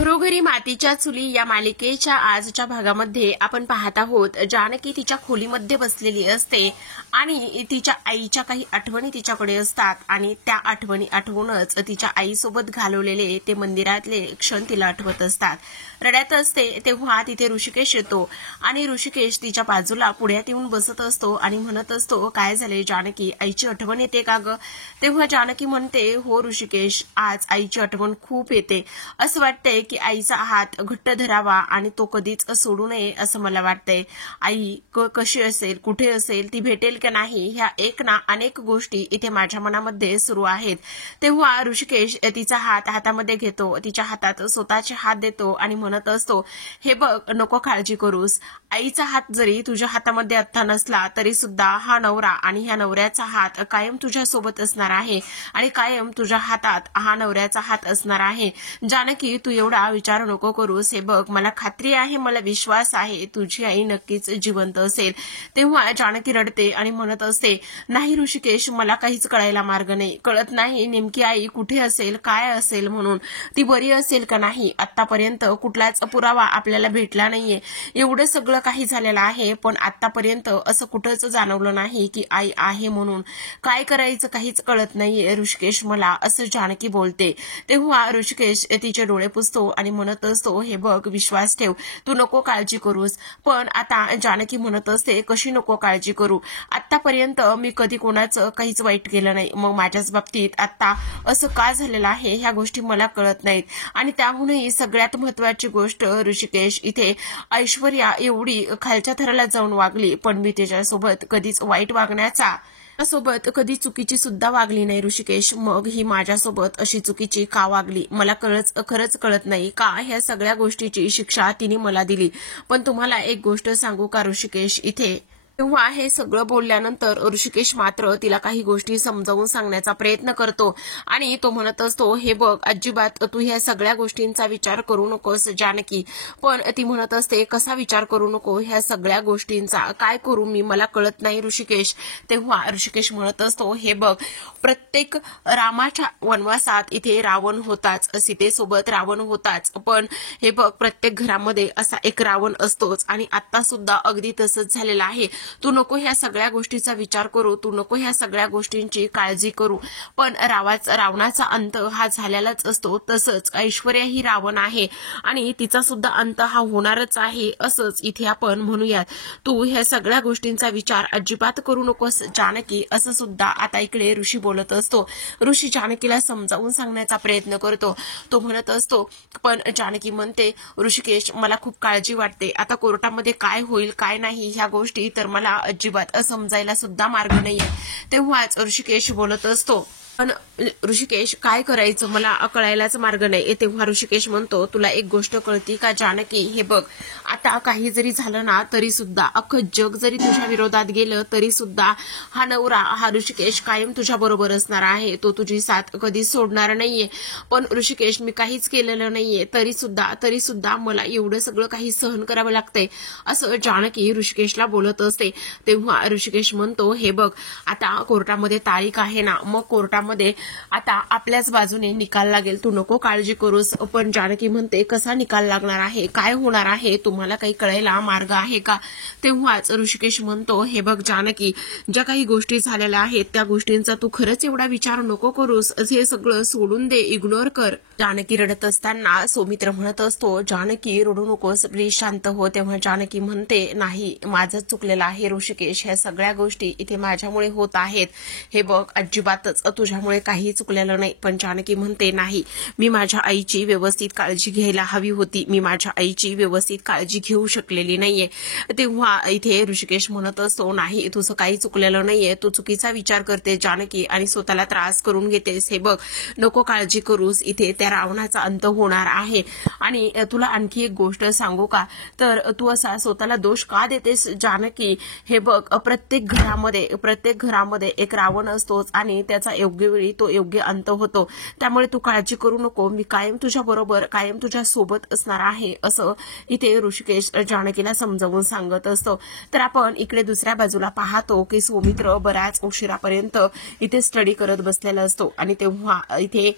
घरोघरी मातीच्या चुली या मालिकेच्या आजच्या भागामध्ये आपण पाहत आहोत जानकी तिच्या खोलीमध्ये बसलेली असते आणि तिच्या आईच्या काही आठवणी तिच्याकडे असतात आणि त्या आठवणी आठवूनच तिच्या आईसोबत घालवलेले ते मंदिरातले क्षण तिला आठवत असतात. रडत असते तेव्हा तिथे ऋषिकेश येतो आणि ऋषिकेश तिच्या बाजूला पुढ्यात येऊन बसत असतो आणि म्हणत असतो, काय झाले जानकी, आईची आठवण येते का ग? तेव्हा जानकी म्हणते, हो ऋषिकेश, आज आईची आठवण खूप येते. असं वाटतंय की आईचा हात घट्ट धरावा आणि तो कधीच सोडू नये असं मला वाटतंय. आई कशी असेल, कुठे असेल, ती भेटेल का नाही, ह्या एक ना अनेक गोष्टी इथे माझ्या मनामध्ये सुरू आहेत. तेव्हा ऋषिकेश तिचा हात हातामध्ये घेतो, तिच्या हातात स्वतःचे हात देतो आणि म्हणत असतो, हे बघ, नको काळजी करूस. आईचा हात जरी तुझ्या हातामध्ये आत्ता नसला तरी सुद्धा हा नवरा आणि ह्या नवऱ्याचा हात कायम तुझ्या सोबत असणार आहे आणि कायम तुझ्या हातात हा नवऱ्याचा हात असणार आहे. जानकी, तू एवढा विचार नको करूस. हे बघ, मला खात्री आहे, मला विश्वास आहे, तुझी आई नक्कीच जिवंत असेल. तेव्हा जानकी रडते आणि म्हणत असते, नाही ऋषिकेश, मला काहीच कळायला मार्ग नाही. कळत नाही नेमकी आई कुठे असेल, काय असेल म्हणून. ती बरी असेल का नाही, आतापर्यंत कुठलाच पुरावा आपल्याला भेटला नाहीये. एवढं सगळं काही झालेलं आहे पण आतापर्यंत असं कुठंच जाणवलं नाही की आई आहे म्हणून. काय करायचं काहीच कळत नाहीये ऋषिकेश मला, असं जानकी बोलते. तेव्हा ऋषिकेश तिचे डोळे पुसतो आणि म्हणत असतो, हे बघ, विश्वास ठेव, तू नको काळजी करूस. पण आता जानकी म्हणत असते, कशी नको काळजी करू? आतापर्यंत मी कधी कोणाचं काहीच वाईट केलं नाही, मग माझ्याच बाबतीत आता असं का झालेलं आहे ह्या गोष्टी मला कळत नाहीत. आणि त्याहूनही सगळ्यात महत्वाची गोष्ट ऋषिकेश, इथे ऐश्वर्या एवढी खालच्या थराला जाऊन वागली पण मी त्याच्यासोबत कधीच वाईट वागण्याचा सोबत कधी चुकीची सुद्धा वागली नाही ऋषिकेश. मग ही माझ्यासोबत अशी चुकीची का वागली मला खरंच कळत नाही का ह्या सगळ्या गोष्टीची शिक्षा तिने मला दिली. पण तुम्हाला एक गोष्ट सांगू का ऋषिकेश, इथे तेव्हा हे सगळं बोलल्यानंतर ऋषिकेश मात्र तिला काही गोष्टी समजावून सांगण्याचा प्रयत्न करतो आणि तो म्हणत असतो, हे बघ, अजिबात तू ह्या सगळ्या गोष्टींचा विचार करू नकोस जानकी. पण ती म्हणत असते, कसा विचार करू नको ह्या सगळ्या गोष्टींचा, काय करू मी, मला कळत नाही ऋषिकेश. तेव्हा ऋषिकेश म्हणत असतो, हे बघ, प्रत्येक रामाच्या वनवासात इथे रावण होताच, सीतेसोबत रावण होताच, पण हे बघ, प्रत्येक घरामध्ये असा एक रावण असतोच आणि आता सुद्धा अगदी तसंच झालेलं आहे. तू नको ह्या सगळ्या गोष्टीचा विचार करू, तू नको ह्या सगळ्या गोष्टींची काळजी करू. पण रावणाचा अंत हा झालेलाच असतो, तसंच ऐश्वर्या ही रावण आहे आणि तिचा सुद्धा अंत हा होणारच आहे, असंच इथे आपण म्हणूयात. तू ह्या सगळ्या गोष्टींचा विचार अजिबात करू नकोस जानकी, असं सुद्धा आता इकडे ऋषी बोलत असतो. ऋषी जानकीला समजावून सांगण्याचा प्रयत्न करतो. तो म्हणत असतो, पण जानकी म्हणते, ऋषिकेश, मला खूप काळजी वाटते. आता कोर्टामध्ये काय होईल काय नाही ह्या गोष्टी तर मला अजिबात समजायला सुद्धा मार्ग नाहीये. तेव्हाच ऋषिकेश बोलत असतो, पण ऋषिकेश, काय करायचं मला कळायलाच मार्ग नाही. तेव्हा ऋषिकेश म्हणतो, तुला एक गोष्ट कळती का जानकी, हे बघ, आता काही जरी झालं ना तरी सुद्धा अख्खं जग जरी तुझ्या विरोधात गेलं तरी सुद्धा हा नवरा, हा ऋषिकेश कायम तुझ्या बरोबर असणार आहे, तो तुझी साथ कधी सोडणार नाहीये. पण ऋषिकेश, मी काहीच केलेलं नाहीये तरी सुद्धा मला एवढं सगळं काही सहन करावं लागतंय, असं जानकी ऋषिकेशला बोलत असते. तेव्हा ऋषिकेश म्हणतो, हे बघ, आता कोर्टामध्ये तारीख आहे ना, मग कोर्टामध्ये आता आपल्याच बाजूने निकाल लागेल, तू नको काळजी करूस. पण जानकी म्हणते, कसा निकाल लागणार आहे, काय होणार आहे, तुम्हाला काही कळायला मार्ग आहे का? तेव्हाच ऋषिकेश म्हणतो, हे बघ जानकी, ज्या काही गोष्टी झालेल्या आहेत त्या गोष्टींचा तू खरंच एवढा विचार नको करूस, हे सगळं सोडून दे, इग्नोर कर. जानकी रडत असताना सौमित्र म्हणत असतो, जानकी रडू नकोस, प्लीज शांत हो. तेव्हा जानकी म्हणते, नाही, माझंच चुकलेलं आहे ऋषिकेश, ह्या सगळ्या गोष्टी इथे माझ्यामुळे होत आहेत. हे बघ, अजिबातच तुझ्यामुळे काही चुकलेलं नाही. पण जानकी म्हणते, नाही, मी माझ्या आईची व्यवस्थित काळजी घ्यायला हवी होती, मी माझ्या आईची व्यवस्थित काळजी घेऊ शकलेली नाहीये. तेव्हा इथे ऋषिकेश म्हणत असतो, नाही, तुझं काही चुकलेलं नाहीये, तू चुकीचा विचार करते जानकी आणि स्वतःला त्रास करून घेतेस. हे बघ, नको काळजी करूस, इथे त्या रावणाचा अंत होणार आहे. आणि तुला आणखी एक गोष्ट सांगू का, तर तू असा स्वतःला दोष का देतेस जानकी? हे बघ, प्रत्येक घरामध्ये एक रावण असतोच आणि त्याचा योग्य वेळी तो योग्य अंत होतो. त्यामुळे तू काळजी करू नको, मी कायम तुझ्या बरोबर, कायम तुझ्या सोबत असणार आहे, असं इथे ऋषिकेश जानकीला समजावून सांगत असतो. तर आपण इकडे दुसऱ्या बाजूला पाहतो की सौमित्र बऱ्याच उशिरापर्यंत इथे स्टडी करत बसलेला असतो आणि तेव्हा इथे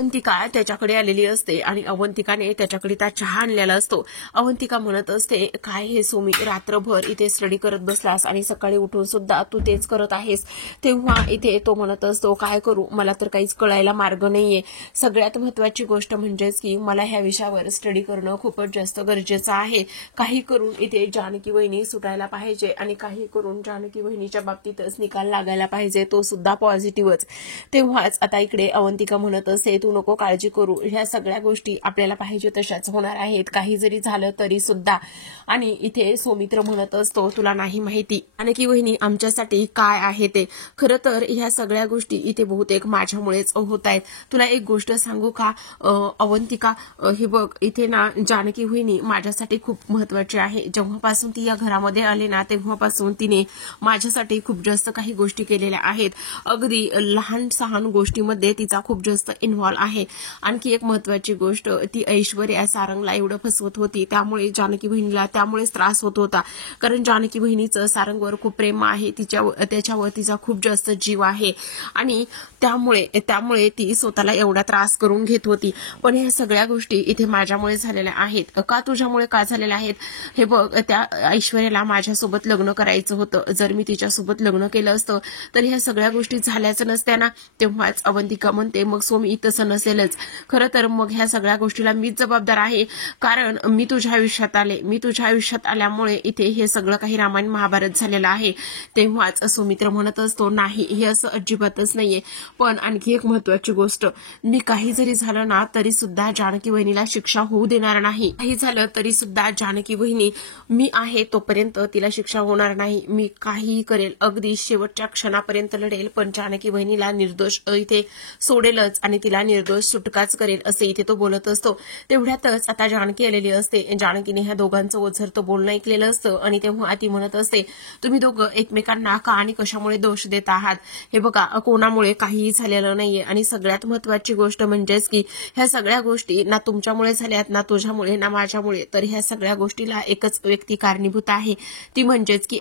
अवंतिका त्याच्याकडे आलेली असते आणि अवंतिकाने त्याच्याकडे त्या चहा आणलेला असतो. अवंतिका म्हणत असते, काय हे सोमी, रात्रभर इथे स्टडी करत बसलास आणि सकाळी उठून सुद्धा तू तेच करत आहेस. तेव्हा इथे तो म्हणत असतो, काय करू, मला तर काहीच कळायला मार्ग नाहीये. सगळ्यात महत्वाची गोष्ट म्हणजेच की मला ह्या विषयावर स्टडी करणं खूपच जास्त गरजेचं आहे. काही करून इथे जानकी वहिनी सुटायला पाहिजे आणि काही करून जानकी वहिनीच्या बाबतीतच निकाल लागायला पाहिजे, तो सुद्धा पॉझिटिव्हच. तेव्हाच आता इकडे अवंतिका म्हणत असते, तू नको काळजी करू, ह्या सगळ्या गोष्टी आपल्याला पाहिजे तशाच होणार आहेत, काही जरी झालं तरी सुद्धा. आणि इथे सौमित्र म्हणत असतो, तुला नाही माहिती जानकी वहिनी आमच्यासाठी काय आहे ते. खरं तर ह्या सगळ्या गोष्टी इथे बहुतेक माझ्यामुळेच होत आहेत. तुला एक गोष्ट सांगू का अवंतिका, हे बघ, इथे ना जानकी वहिनी माझ्यासाठी खूप महत्वाची आहे. जेव्हापासून ती या घरामध्ये आली ना तेव्हापासून तिने माझ्यासाठी खूप जास्त काही गोष्टी केलेल्या आहेत. अगदी लहान सहान गोष्टीमध्ये तिचा खूप जास्त इन्व्हॉल्व आहे. आणखी एक महत्वाची गोष्ट, ती ऐश्वर्या सारंगला एवढं फसवत होती, त्यामुळे जानकी बहिणीला त्यामुळेच त्रास होत होता. कारण जानकी बहिणीचं सारंगवर खूप प्रेम आहे, त्याच्यावर तिचा खूप जास्त जीव आहे आणि त्यामुळे ती स्वतःला एवढा त्रास करून घेत होती. पण ह्या सगळ्या गोष्टी इथे माझ्यामुळे झालेल्या आहेत. का तुझ्यामुळे का झालेल्या आहेत? हे बघ, त्या ऐश्वर्याला माझ्यासोबत लग्न करायचं होतं. जर मी तिच्यासोबत लग्न केलं असतं तर ह्या सगळ्या गोष्टी झाल्याच नसत्या ना. तेव्हाच अवंतिका म्हणते, मग सोमी तसं नसेलच. खरं तर मग ह्या सगळ्या गोष्टीला मीच जबाबदार आहे, कारण मी तुझ्या आयुष्यात आल्यामुळे इथे हे सगळं काही रामायण महाभारत झालेलं आहे. तेव्हाच सौमित्र म्हणत असतो, नाही, हे असं अजिबातच नाहीये. पण आणखी एक महत्वाची गोष्ट, मी काही जरी झालं ना तरी सुद्धा जानकी वहिनीला शिक्षा होऊ देणार नाही. काही झालं तरी सुद्धा जानकी वहिनी मी आहे तोपर्यंत तिला शिक्षा होणार नाही. मी काहीही करेल, अगदी शेवटच्या क्षणापर्यंत लढेल, पण जानकी वहिनीला निर्दोष इथे सोडेलच आणि तिला निर्दोष सुटकाच करेल, असे इथे तो बोलत असतो. तेवढ्यातच आता जानकी आलेली असते. जानकीने ह्या दोघांचं ओझरतं बोलणं ऐकलेलं असतं आणि तेव्हा ती म्हणत असते, तुम्ही दोघं एकमेकांना का आणि कशामुळे दोष देत आहात? हे बघा, कोणामुळे काहीही झालेलं नाहीये आणि सगळ्यात महत्वाची गोष्ट म्हणजेच की ह्या सगळ्या गोष्टी ना तुमच्यामुळे झाल्यात, ना तुझ्यामुळे, ना माझ्यामुळे. तर ह्या सगळ्या गोष्टीला एकच व्यक्ती कारणीभूत आहे, ती म्हणजेच की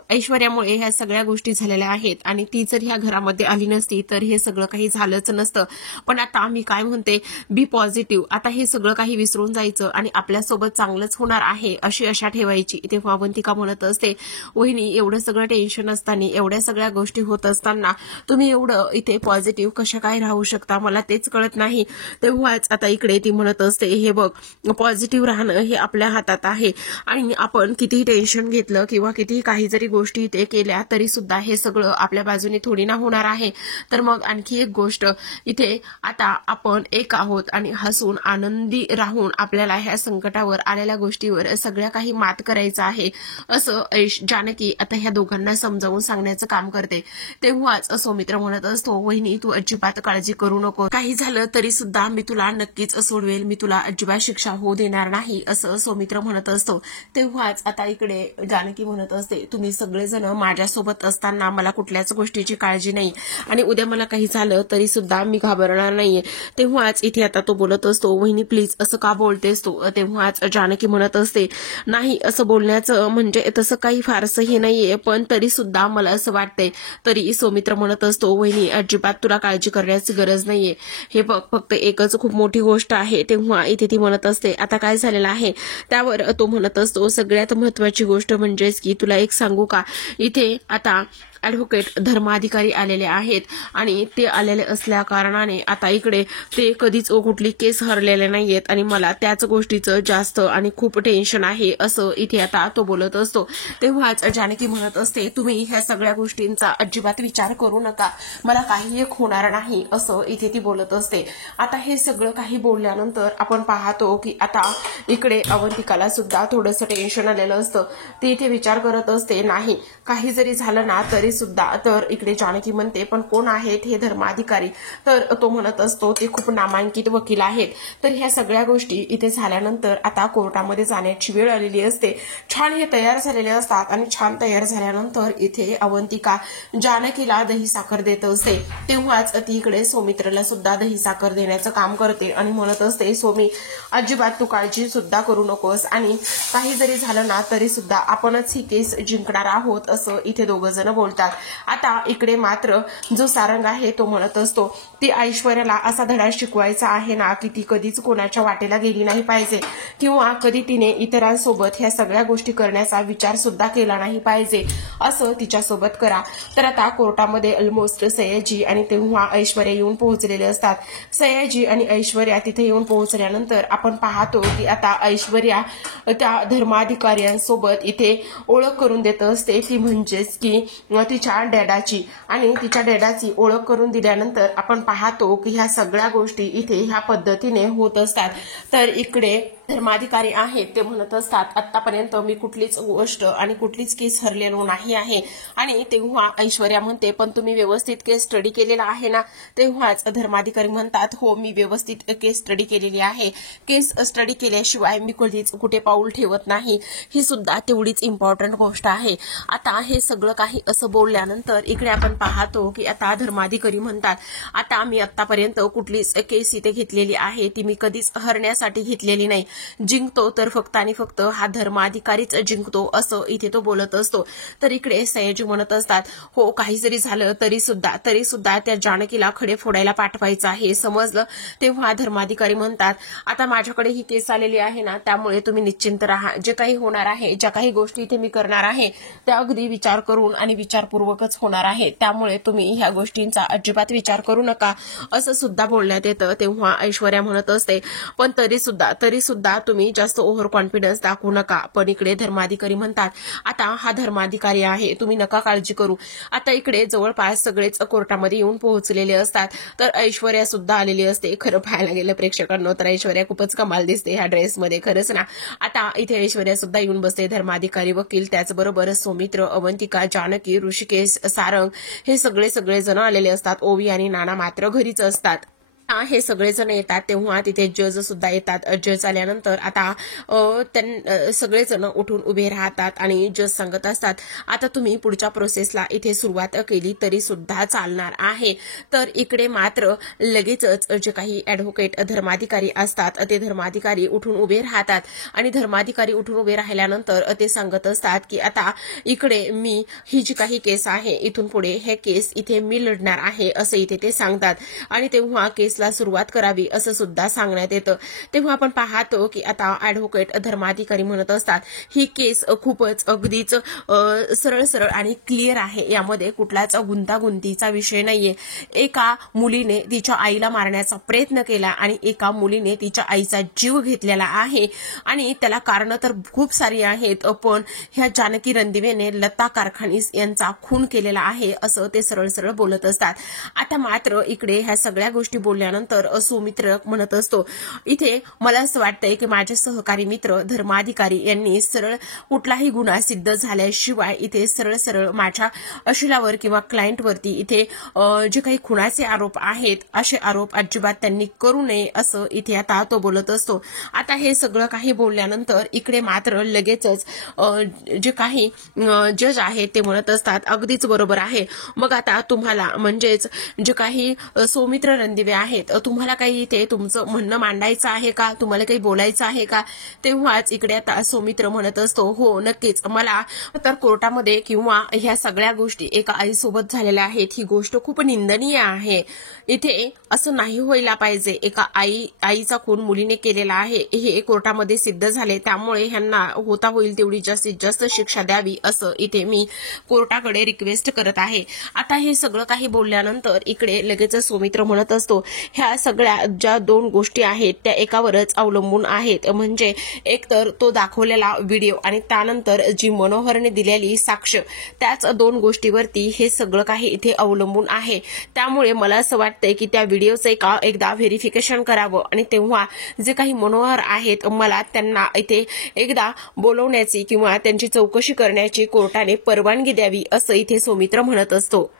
ऐश्वर्यामुळे ह्या सगळ्या गोष्टी झालेल्या आहेत आणि ती जर ह्या घरामध्ये आली नसती तर हे सगळं काही झालंच नसतं. पण आता मी काय म्हणते, बी पॉझिटिव्ह. आता हे सगळं काही विसरून जायचं आणि आपल्यासोबत चांगलंच होणार आहे अशी आशा ठेवायची. तेव्हा अवंतिका म्हणत असते, वहिनी, एवढं सगळं टेन्शन असताना, एवढ्या सगळ्या गोष्टी होत असताना तुम्ही एवढं इथे पॉझिटिव्ह कशा काय राहू शकता, मला तेच कळत नाही. तेव्हाच आता इकडे ती म्हणत असते, हे बघ, पॉझिटिव्ह राहणं हे आपल्या हातात आहे आणि आपण कितीही टेन्शन घेतलं किंवा कितीही काही जरी गोष्टी इथे केल्या तरी सुद्धा हे सगळं आपल्या बाजूने थोडी ना होणार आहे. तर मग आणखी एक गोष्ट, इथे आता आपण एक आहोत आणि हसून आनंदी राहून आपल्याला ह्या संकटावर आलेल्या गोष्टीवर सगळ्या काही मात करायचं आहे, असं जानकी आता ह्या दोघांना समजावून सांगण्याचं काम करते. तेव्हाच सौमित्र म्हणत असतो, वहिनी, तू अजिबात काळजी करू नको, काही झालं तरी सुद्धा मी तुला नक्कीच सोडवेल, मी तुला अजिबात शिक्षा होऊ देणार नाही, असं सौमित्र म्हणत असतो. तेव्हाच आता इकडे जानकी म्हणत असते, तुम्ही सगळेजण माझ्यासोबत असताना मला कुठल्याच गोष्टीची काळजी नाही आणि उद्या मला काही झालं तरी सुद्धा मी घाबरणार नाहीये. तेव्हाच इथे आता तो बोलत असतो, वहिनी प्लीज असं का बोलतेस तू? तेव्हाच जानकी म्हणत असते, नाही, असं बोलण्याचं म्हणजे तसं काही फारसं हे नाहीये, पण तरी सुद्धा मला असं वाटतंय. तरी सौमित्र म्हणत असतो, वहिनी, अजिबात तुला काळजी करण्याची गरज नाहीये, हे बघ, फक्त एकच खूप मोठी गोष्ट आहे. तेव्हा इथे ती म्हणत असते, आता काय झालेलं आहे? त्यावर तो म्हणत असतो, सगळ्यात महत्वाची गोष्ट म्हणजेच की तुला एक सांगू का, इथे आता ॲडव्होकेट धर्माधिकारी आलेले आहेत आणि ते आलेले असल्या कारणाने आता इकडे ते कधीच कुठली केस हरलेले नाहीयेत आणि मला त्याच गोष्टीचं जास्त आणि खूप टेन्शन आहे, असं इथे आता तो बोलत असतो. तेव्हाच जानकी म्हणत असते, तुम्ही ह्या सगळ्या गोष्टींचा अजिबात विचार करू नका, मला काही एक होणार नाही, असं इथे ती बोलत असते. आता हे सगळं काही बोलल्यानंतर आपण पाहतो की आता इकडे अवंतिकाला सुद्धा थोडंसं टेन्शन आलेलं असतं. ती इथे विचार करत असते, नाही, काही जरी झालं ना तरी सुद्धा. तर इकडे जानकी म्हणते, पण कोण आहेत हे धर्माधिकारी? तर तो म्हणत असतो, ते खूप नामांकित वकील आहेत. तर ह्या सगळ्या गोष्टी इथे झाल्यानंतर आता कोर्टामध्ये जाण्याची वेळ आलेली असते. छान हे तयार झालेले असतात आणि छान तयार झाल्यानंतर इथे अवंतिका जानकीला दही साखर देत असते. तेव्हाच ती इकडे सौमित्रला सुद्धा दही साखर देण्याचं काम करते आणि म्हणत असते, सोमी, अजिबात तू काळजी सुद्धा करू नकोस आणि काही जरी झालं ना तरी सुद्धा आपणच ही केस जिंकणार आहोत, असं इथे दोघं जण बोलतात. बोलतात. आता इकडे मात्र जो सारंग आहे तो म्हणत असतो ती ऐश्वर्याला असा धडा शिकवायचा आहे ना की ती कधीच कोणाच्या वाटेला गेली नाही पाहिजे किंवा कधी तिने इतरांसोबत ह्या सगळ्या गोष्टी करण्याचा विचार सुद्धा केला नाही पाहिजे, असं तिच्यासोबत करा. तर आता कोर्टामध्ये ऑलमोस्ट सयाजी आणि तेव्हा ऐश्वर्या येऊन पोहोचलेले असतात. सयाजी आणि ऐश्वर्या तिथे येऊन पोहोचल्यानंतर आपण पाहतो की आता ऐश्वर्या त्या धर्माधिकाऱ्यांसोबत इथे ओळख करून देत असते, ती म्हणजेच की तिच्या डॅडाची. आणि तिच्या डॅडाची ओळख करून दिल्यानंतर आपण पाहतो की ह्या सगळ्या गोष्टी इथे ह्या पद्धतीने होत असतात. तर इकडे धर्माधिकारी आहेत ते म्हणत असतात आतापर्यंत मी कुठलीच गोष्ट आणि कुठलीच केस हरलेलो नाही आहे. आणि तेव्हा ऐश्वर्या म्हणते पण तुम्ही व्यवस्थित केस स्टडी केलेला आहे ना. तेव्हाच धर्माधिकारी म्हणतात हो मी व्यवस्थित केस स्टडी केलेली आहे. केस स्टडी केल्याशिवाय मी कधीच कुठे पाऊल ठेवत नाही, ही सुद्धा तेवढीच इम्पॉर्टंट गोष्ट आहे. आता हे सगळं काही असं बोलल्यानंतर इकडे आपण पाहतो की आता धर्माधिकारी म्हणतात आता मी आतापर्यंत कुठलीच केस इथे घेतलेली आहे ती मी कधीच हरण्यासाठी घेतलेली नाही. जिंकतो तर फक्त आणि फक्त हा धर्माधिकारीच जिंकतो, असं इथे तो बोलत असतो. तर इकडे सयाजी म्हणत असतात हो काही जरी झालं तरी सुद्धा त्या जानकीला खडे फोडायला पाठवायचं आहे, समजलं. तेव्हा धर्माधिकारी म्हणतात आता माझ्याकडे ही केस आलेली आहे ना त्यामुळे तुम्ही निश्चिंत राहा. जे काही होणार आहे, ज्या काही गोष्टी इथे मी करणार आहे त्या अगदी विचार करून आणि विचारपूर्वकच होणार आहे, त्यामुळे तुम्ही ह्या गोष्टींचा अजिबात विचार करू नका, असं सुद्धा बोलण्यात येतं. तेव्हा ऐश्वर्या म्हणत असते पण तरी सुद्धा तुम्ही जास्त ओव्हर कॉन्फिडन्स दाखवू नका. पण इकडे धर्माधिकारी म्हणतात आता हा धर्माधिकारी आहे, तुम्ही नका काळजी करू. आता इकडे जवळपास सगळेच कोर्टामध्ये येऊन पोहोचलेले असतात. तर ऐश्वर्या सुद्धा आलेली असते. खरं पाहायला गेलं प्रेक्षकांनो तर ऐश्वर्या खूपच कमाल दिसते ह्या ड्रेसमध्ये, खरंच ना. आता इथे ऐश्वर्या सुद्धा येऊन बसते. धर्माधिकारी, वकील, त्याचबरोबर सौमित्र, अवंतिका, जानकी, ऋषिकेश, सारंग हे सगळे जण आलेले असतात. ओवी आणि नाना मात्र घरीच असतात. हे सगळेजण येतात तेव्हा तिथे जज सुद्धा येतात. जज आल्यानंतर आता सगळेजण उठून उभे राहतात आणि जज सांगत असतात आता तुम्ही पुढच्या प्रोसेसला इथे सुरुवात केली तरी सुद्धा चालणार आहे. तर इकडे मात्र लगेचच जे काही ऍडव्होकेट धर्माधिकारी असतात ते धर्माधिकारी उठून उभे राहतात आणि धर्माधिकारी उठून उभे राहिल्यानंतर ते सांगत असतात की आता इकडे मी ही जी काही केस आहे इथून पुढे हे केस इथे मी लढणार आहे, असं इथे ते सांगतात. आणि तेव्हा केस सुरुवात करावी असं सुद्धा सांगण्यात येतं. तेव्हा आपण पाहतो की आता ऍडव्होकेट धर्माधिकारी म्हणत असतात ही केस खूपच अगदीच सरळ आणि क्लिअर आहे, यामध्ये कुठलाच गुंतागुंतीचा विषय नाहीये. एका मुलीने तिच्या आईला मारण्याचा प्रयत्न केला आणि एका मुलीने तिच्या आईचा जीव घेतलेला आहे आणि त्याला कारण तर खूप सारी आहेत, पण ह्या जानकी रणदिवेने लता कारखानीस यांचा खून केलेला आहे, असं ते सरळ बोलत असतात. आता मात्र इकडे ह्या सगळ्या गोष्टी बोलल्यानंतर सौमित्र म्हणत असतो इथे मला असं वाटतंय की माझे सहकारी मित्र धर्माधिकारी यांनी सरळ कुठलाही गुन्हा सिद्ध झाल्याशिवाय इथे सरळ माझ्या अशिलावर किंवा क्लायंटवरती इथे जे काही खुनाचे आरोप आहेत असे आरोप अजिबात त्यांनी करू नये, असं इथे आता तो बोलत असतो. आता हे सगळं काही बोलल्यानंतर इकडे मात्र लगेचच जे काही जज आहेत ते म्हणत असतात अगदीच बरोबर आहे. मग आता तुम्हाला म्हणजेच जे काही सौमित्र रणदिवे आहेत तुम्हाला काही इथे तुमचं म्हणणं मांडायचं आहे का, तुम्हाला काही बोलायचं आहे का. तेव्हाच इकडे आता सौमित्र म्हणत असतो हो नक्कीच, मला तर कोर्टामध्ये किंवा ह्या सगळ्या गोष्टी एका आईसोबत झालेल्या आहेत, ही गोष्ट खूप निंदनीय आहे. इथे असं नाही व्हायला पाहिजे. एका आईचा खून मुलीने केलेला आहे हे कोर्टामध्ये सिद्ध झाले, त्यामुळे ह्यांना होता होईल तेवढी जास्तीत जास्त शिक्षा द्यावी, असं इथे मी कोर्टाकडे रिक्वेस्ट करत आहे. आता हे सगळं काही बोलल्यानंतर इकडे लगेच सौमित्र म्हणत असतो ह्या सगळ्या ज्या दोन गोष्टी आहेत त्या एकावरच अवलंबून आहेत, म्हणजे एकतर तो दाखवलेला व्हिडिओ आणि त्यानंतर जी मनोहरने दिलेली साक्ष, त्याच दोन गोष्टीवरती हे सगळं काही इथे अवलंबून आहे. त्यामुळे मला असं वाटतंय की त्या व्हिडिओचं एकदा व्हेरिफिकेशन करावं आणि तेव्हा जे काही मनोहर आहेत मला त्यांना इथे एकदा बोलवण्याची किंवा त्यांची चौकशी करण्याची कोर्टाने परवानगी द्यावी, असं इथे सौमित्र म्हणत असतो.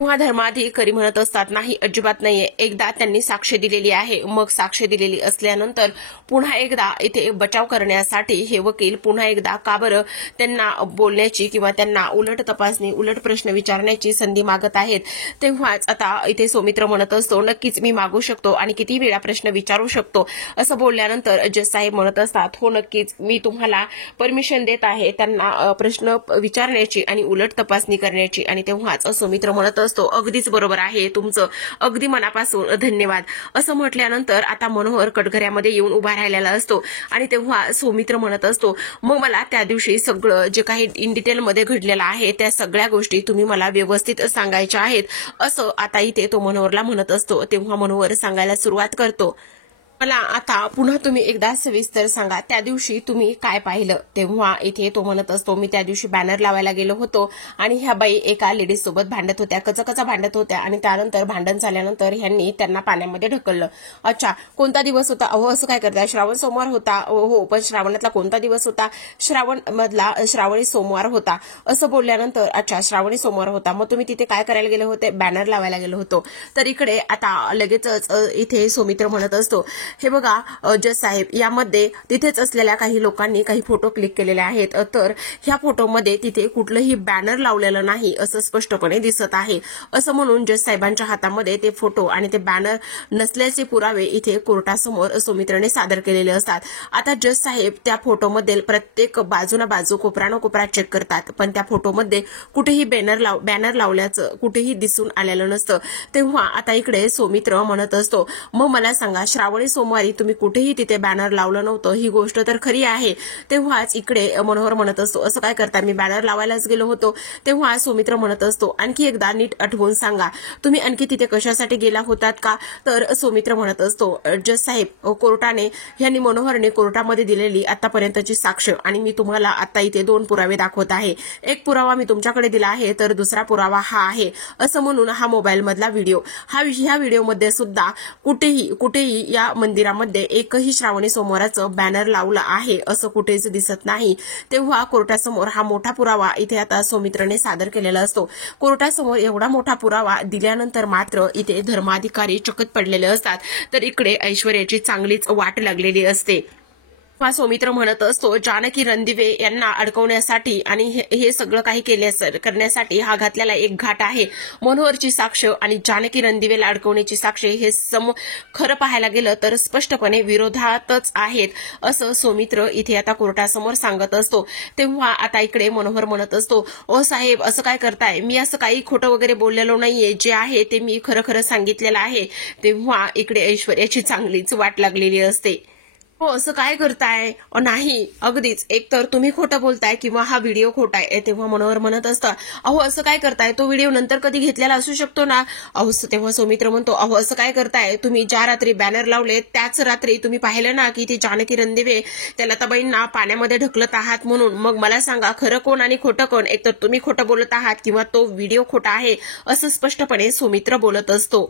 तेव्हा धर्माधिकारी म्हणत असतात नाही अजिबात नाहीये, एकदा त्यांनी साक्ष दिलेली आहे. मग साक्ष दिलेली असल्यानंतर पुन्हा एकदा इथे बचाव करण्यासाठी हे वकील पुन्हा एकदा का बरं त्यांना बोलण्याची किंवा त्यांना उलट तपासणी उलट प्रश्न विचारण्याची संधी मागत आहेत. तेव्हाच आता इथे सौमित्र म्हणत असतो नक्कीच मी मागू शकतो आणि किती वेळा प्रश्न विचारू शकतो. असं बोलल्यानंतर जज साहेब म्हणत असतात हो नक्कीच मी तुम्हाला परमिशन देत आहे त्यांना प्रश्न विचारण्याची आणि उलट तपासणी करण्याची. आणि तेव्हाच सौमित्र म्हणत असतो अगदीच बरोबर आहे तुमचं, अगदी मनापासून धन्यवाद. असं म्हटल्यानंतर आता मनोहर कटघऱ्यामध्ये येऊन उभा राहिलेला असतो आणि तेव्हा सौमित्र म्हणत असतो मग मला त्या दिवशी सगळं जे काही इन डिटेलमध्ये घडलेलं आहे त्या सगळ्या गोष्टी तुम्ही मला व्यवस्थित सांगायच्या आहेत. असं आता इथे तो मनोहरला म्हणत असतो. तेव्हा मनोहर सांगायला सुरुवात करतो मला आता पुन्हा तुम्ही एकदा सविस्तर सांगा त्या दिवशी तुम्ही काय पाहिलं. तेव्हा इथे तो म्हणत असतो मी त्या दिवशी बॅनर लावायला गेलो होतो आणि ह्या बाई एका लेडीज सोबत भांडत होत्या, कचकचा भांडत होत्या आणि त्यानंतर भांडण झाल्यानंतर ह्यांनी त्यांना पाण्यामध्ये ढकललं. अच्छा कोणता दिवस होता. अहो असं काय करताय, श्रावण सोमवार होता. हो पण श्रावणातला कोणता दिवस होता. श्रावण मधला श्रावणी सोमवार होता. असं बोलल्यानंतर अच्छा श्रावणी सोमवार होता, मग तुम्ही तिथे काय करायला गेले होते. बॅनर लावायला गेलो होतो. तर इकडे आता लगेचच इथे सौमित्र म्हणत असतो हे बघा जज साहेब यामध्ये तिथेच असलेल्या काही लोकांनी काही फोटो क्लिक केलेले आहेत. तर ह्या फोटोमध्ये तिथे कुठलंही बॅनर लावलेलं नाही असं स्पष्टपणे दिसत आहे. असं म्हणून जज साहेबांच्या हातामध्ये ते फोटो आणि ते बॅनर नसल्याचे पुरावे इथे कोर्टासमोर सौमित्रने सादर केलेले असतात. आता जज साहेब त्या फोटोमध्ये प्रत्येक बाजूना बाजू कोपरानं कोपरा चेक करतात पण त्या फोटोमध्ये कुठेही बॅनर लावल्याचं कुठेही दिसून आलेलं नसतं. तेव्हा आता इकडे सौमित्र म्हणत असतो मग मला सांगा श्रावणी सोमवारी तुम्ही कुठेही तिथे बॅनर लावलं नव्हतं ही गोष्ट तर खरी आहे. तेव्हाच इकडे मनोहर म्हणत असतो असं काय करता मी बॅनर लावायलाच गेलो होतो. तेव्हा सौमित्र म्हणत असतो आणखी एकदा नीट आठवून सांगा तुम्ही आणखी तिथे कशासाठी गेला होतात का. तर सौमित्र म्हणत असतो जज साहेब कोर्टाने यांनी मनोहरने कोर्टामध्ये दिलेली आतापर्यंतची साक्ष आणि मी तुम्हाला आता इथे 2 पुरावे दाखवत आहे. एक पुरावा मी तुमच्याकडे दिला आहे तर दुसरा पुरावा हा आहे. असं म्हणून हा मोबाईल मधला व्हिडिओ ह्या व्हिडिओमध्ये सुद्धा कुठेही या मंदिरामध्ये एकही श्रावणी सोमवाराचं बॅनर लावलं आहे असं कुठेच दिसत नाही. तेव्हा कोर्टासमोर हा मोठा पुरावा इथे आता सौमित्रने सादर केलेला असतो. कोर्टासमोर एवढा मोठा पुरावा दिल्यानंतर मात्र इथे धर्माधिकारी चकित पडलेले असतात. तर इकडे ऐश्वर्याची चांगलीच वाट लागलेली असते. सौमित्र म्हणत असतो जानकी रणदिवे यांना अडकवण्यासाठी आणि हे सगळं काही करण्यासाठी हा घातलेला एक घाट आहे. मनोहरची साक्ष आणि जानकी रणदिवेला अडकवण्याची साक्ष हे खरं पाहायला गेलं तर स्पष्टपणे विरोधातच आहेत असं सौमित्र इथे आता कोर्टासमोर सांगत असतो. तेव्हा आता इकडे मनोहर म्हणत असतो ओ साहेब असं काय करताय, मी असं काही खोटं वगैरे बोललेलो नाहीये, जे आहे ते मी खरं सांगितलेलं आहे. तेव्हा इकडे ऐश्वर्याची चांगलीच वाट लागलेली असते. हो असं काय करताय. नाही अगदीच एकतर तुम्ही खोटं बोलताय किंवा हा व्हिडिओ खोटा आहे. तेव्हा मनोहर म्हणत असतं अहो असं काय करताय, तो व्हिडिओ नंतर कधी घेतलेला असू शकतो ना. अहो तेव्हा सौमित्र म्हणतो अहो असं काय करताय, तुम्ही ज्या रात्री बॅनर लावले त्याच रात्री तुम्ही पाहिलं ना की ती जानकी रणदिवे त्या लताबाईंना पाण्यामध्ये ढकलत आहात म्हणून. मग मला सांगा खरं कोण आणि खोटं कोण. एकतर तुम्ही खोटं बोलत आहात किंवा तो व्हिडिओ खोटा आहे असं स्पष्टपणे सौमित्र बोलत असतो.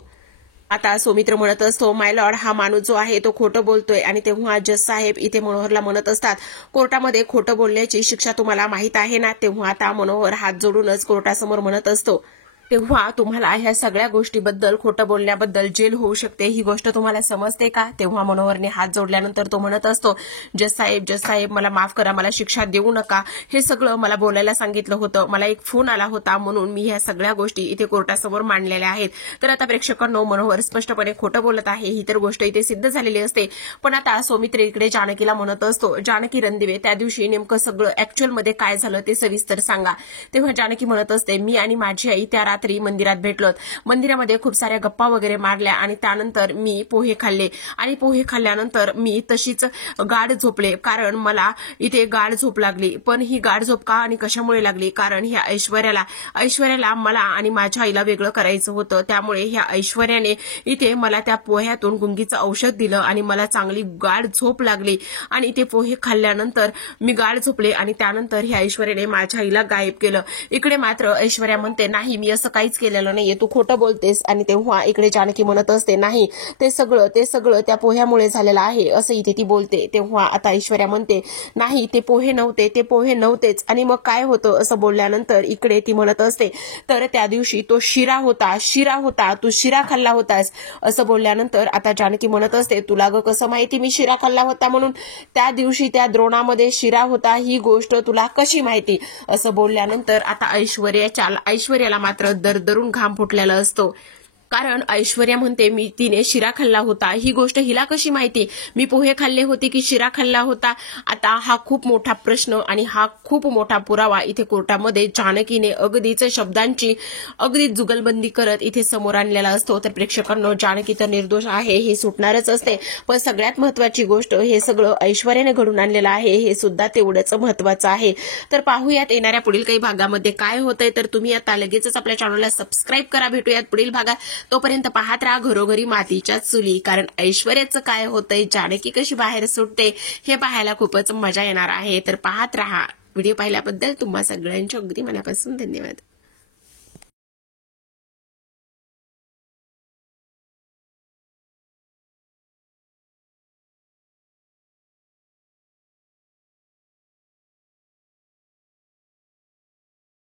आता सौमित्र म्हणत असतो माय लॉर्ड हा माणूस जो आहे तो खोटं बोलतोय. आणि तेव्हा जज साहेब इथे मनोहरला म्हणत असतात कोर्टामध्ये खोटं बोलण्याची शिक्षा तुम्हाला माहित आहे ना. तेव्हा आता मनोहर हात जोडूनच कोर्टासमोर म्हणत असतो तेव्हा तुम्हाला ह्या सगळ्या गोष्टीबद्दल खोटं बोलण्याबद्दल जेल होऊ शकते ही गोष्ट तुम्हाला समजते का. तेव्हा मनोहरने हात जोडल्यानंतर तो म्हणत असतो जज साहेब मला माफ करा, मला शिक्षा देऊ नका. हे सगळं मला बोलायला सांगितलं होतं, मला एक फोन आला होता म्हणून मी ह्या सगळ्या गोष्टी इथे कोर्टासमोर मांडलेल्या आहेत. तर आता प्रेक्षकांनो मनोहर स्पष्टपणे खोटं बोलत आहे ही तर गोष्ट इथे सिद्ध झालेली असते. पण आता सौमित्र इकडे जानकीला म्हणत असतो जानकी रणदिवे त्या दिवशी नेमकं सगळं ऍक्च्युअल मध्ये काय झालं ते सविस्तर सांगा. तेव्हा जानकी म्हणत असते मी आणि माझी आई त्या रात्री मंदिरात भेटलोत. मंदिरामध्ये खूप साऱ्या गप्पा वगैरे मारल्या आणि त्यानंतर मी पोहे खाल्ले आणि पोहे खाल्ल्यानंतर मी तशीच गाढ झोपले कारण मला इथे गाढ झोप लागली. पण ही गाढ झोप का आणि कशामुळे लागली, कारण ह्या ऐश्वर्याला मला आणि माझ्या आईला वेगळं करायचं होतं. त्यामुळे ह्या ऐश्वर्याने इथे मला त्या पोह्यातून गुंगीचं औषध दिलं आणि मला चांगली गाढ झोप लागली आणि ते पोहे खाल्ल्यानंतर मी गाढ झोपले आणि त्यानंतर ह्या ऐश्वर्याने माझ्या आईला गायब केलं. इकडे मात्र ऐश्वर्या म्हणते नाही मी असं असं काहीच केलेलं नाहीये, तू खोटं बोलतेस. आणि तेव्हा इकडे जानकी म्हणत असते, नाही ते सगळं त्या पोह्यामुळे झालेलं आहे असं इथे ती बोलते. तेव्हा आता ऐश्वर्या म्हणते, नाही ते पोहे नव्हतेच. आणि मग काय होतं असं बोलल्यानंतर इकडे ती म्हणत असते, तर त्या दिवशी तो शिरा होता, तू शिरा खाल्ला होतास असं बोलल्यानंतर आता जानकी म्हणत असते, तुला ग कसं माहिती मी शिरा खाल्ला होता म्हणून? त्या दिवशी त्या द्रोणामध्ये शिरा होता ही गोष्ट तुला कशी माहिती? असं बोलल्यानंतर आता ऐश्वर्याला मात्र दरदरून घाम फुटलेला असतो. कारण ऐश्वर्या म्हणते, मी तिने शिरा खाल्ला होता ही गोष्ट हिला कशी माहिती? मी पोहे खाल्ले होते की शिरा खाल्ला होता? आता हा खूप मोठा प्रश्न आणि हा खूप मोठा पुरावा इथे कोर्टामध्ये जानकीने अगदीच शब्दांची अगदी जुगलबंदी करत इथे समोर आणलेला असतो. तर प्रेक्षकांनो, जानकी तर निर्दोष आहे हे सुटणारच असते, पण सगळ्यात महत्वाची गोष्ट हे सगळं ऐश्वर्याने घडून आणलेलं आहे हे सुद्धा तेवढंच महत्वाचं आहे. तर पाहूयात येणाऱ्या पुढील काही भागामध्ये काय होतंय. तर तुम्ही आता लगेचच आपल्या चॅनलला सबस्क्राईब करा. भेटूयात पुढील भागात. तोपर्यंत पाहत राहा घरोघरी मातीच्या चुली, कारण ऐश्वर्याचं काय होतंय, जानकी कशी बाहेर सुटते हे पाहायला खूपच मजा येणार आहे. तर पाहत राहा. व्हिडिओ पाहिल्याबद्दल तुम्हा सगळ्यांचे अगदी मनापासून धन्यवाद.